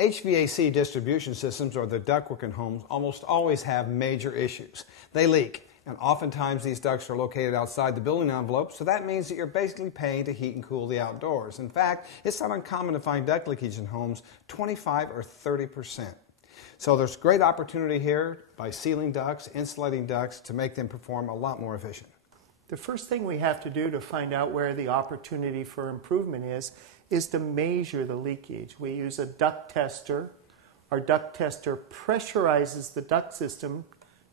HVAC distribution systems, or the ductwork in homes, almost always have major issues. They leak, and oftentimes these ducts are located outside the building envelope, so that means that you're basically paying to heat and cool the outdoors. In fact, it's not uncommon to find duct leakage in homes 25 or 30%. So there's great opportunity here by sealing ducts, insulating ducts, to make them perform a lot more efficient. The first thing we have to do to find out where the opportunity for improvement is to measure the leakage. We use a duct tester. Our duct tester pressurizes the duct system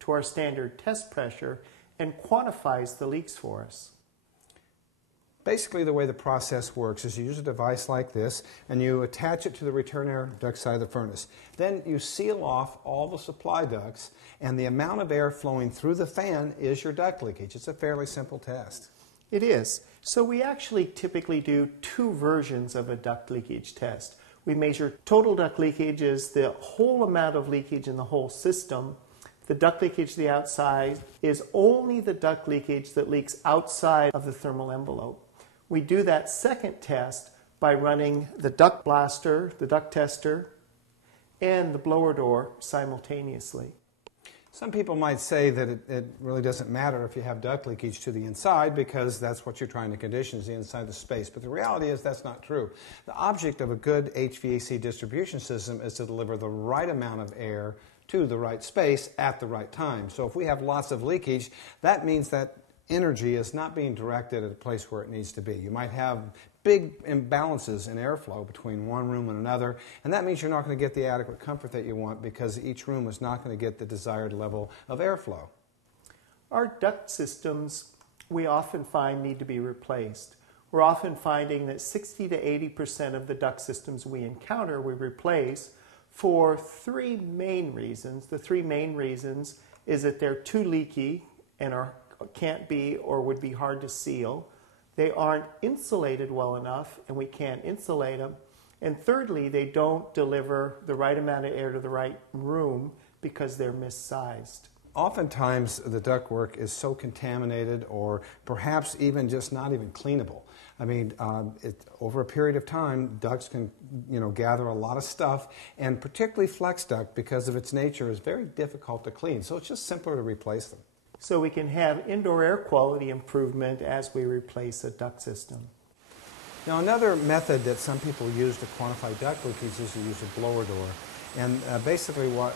to our standard test pressure and quantifies the leaks for us. Basically, the way the process works is you use a device like this and you attach it to the return air duct side of the furnace. Then you seal off all the supply ducts, and the amount of air flowing through the fan is your duct leakage. It's a fairly simple test. It is. So we actually typically do two versions of a duct leakage test. We measure total duct leakage as the whole amount of leakage in the whole system. The duct leakage to the outside is only the duct leakage that leaks outside of the thermal envelope. We do that second test by running the duct blaster, the duct tester, and the blower door simultaneously. Some people might say that it really doesn't matter if you have duct leakage to the inside, because that's what you're trying to condition, is the inside of the space. But the reality is that's not true. The object of a good HVAC distribution system is to deliver the right amount of air to the right space at the right time. So if we have lots of leakage, that means that energy is not being directed at a place where it needs to be. You might have big imbalances in airflow between one room and another, and that means you're not going to get the adequate comfort that you want, because each room is not going to get the desired level of airflow. Our duct systems, we often find, need to be replaced. We're often finding that 60 to 80% of the duct systems we encounter we replace for three main reasons. The three main reasons is that they're too leaky and can't be or would be hard to seal. They aren't insulated well enough, and we can't insulate them. And thirdly, they don't deliver the right amount of air to the right room because they're missized. Oftentimes, the ductwork is so contaminated, or perhaps even just not even cleanable. I mean, over a period of time, ducts can, gather a lot of stuff, and particularly flex duct, because of its nature, is very difficult to clean. So it's just simpler to replace them. So we can have indoor air quality improvement as we replace a duct system. Now, another method that some people use to quantify duct leakage is to use a blower door. And basically what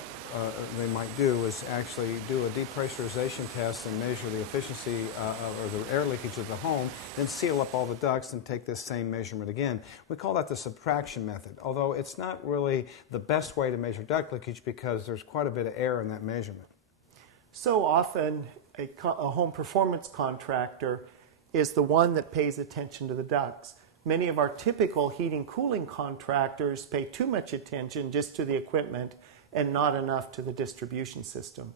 they might do is actually do a depressurization test and measure the efficiency or the air leakage of the home, then seal up all the ducts and take this same measurement again. We call that the subtraction method, although it's not really the best way to measure duct leakage, because there's quite a bit of error in that measurement. So often, a home performance contractor is the one that pays attention to the ducts. Many of our typical heating cooling contractors pay too much attention just to the equipment and not enough to the distribution system.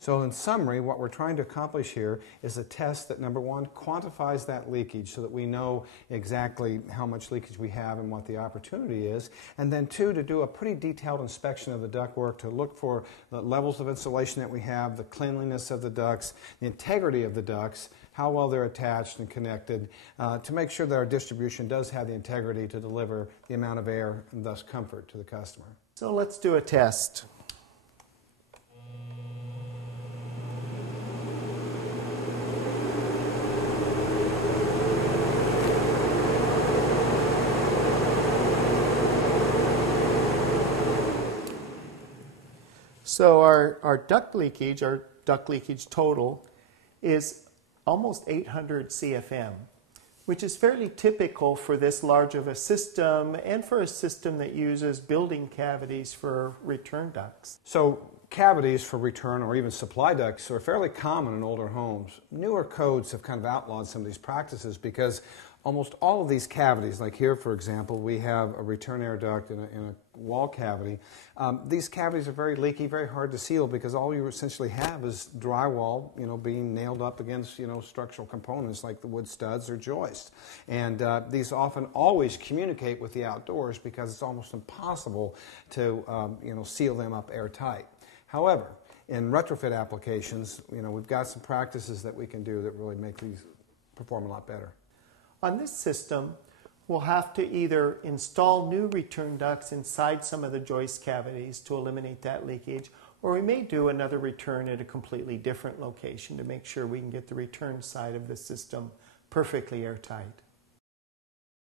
So in summary, what we're trying to accomplish here is a test that, number one, quantifies that leakage so that we know exactly how much leakage we have and what the opportunity is. And then two, to do a pretty detailed inspection of the ductwork to look for the levels of insulation that we have, the cleanliness of the ducts, the integrity of the ducts, how well they're attached and connected, to make sure that our distribution does have the integrity to deliver the amount of air and thus comfort to the customer. So let's do a test. So our duct leakage total is almost 800 CFM, which is fairly typical for this large of a system and for a system that uses building cavities for return ducts. So cavities for return or even supply ducts are fairly common in older homes. Newer codes have kind of outlawed some of these practices, because almost all of these cavities, like here for example, we have a return air duct in a wall cavity. These cavities are very leaky, very hard to seal, because all you essentially have is drywall, being nailed up against, structural components like the wood studs or joists. And these often always communicate with the outdoors, because it's almost impossible to, seal them up airtight. However, in retrofit applications, we've got some practices that we can do that really make these perform a lot better. On this system, we'll have to either install new return ducts inside some of the joist cavities to eliminate that leakage, or we may do another return at a completely different location to make sure we can get the return side of the system perfectly airtight.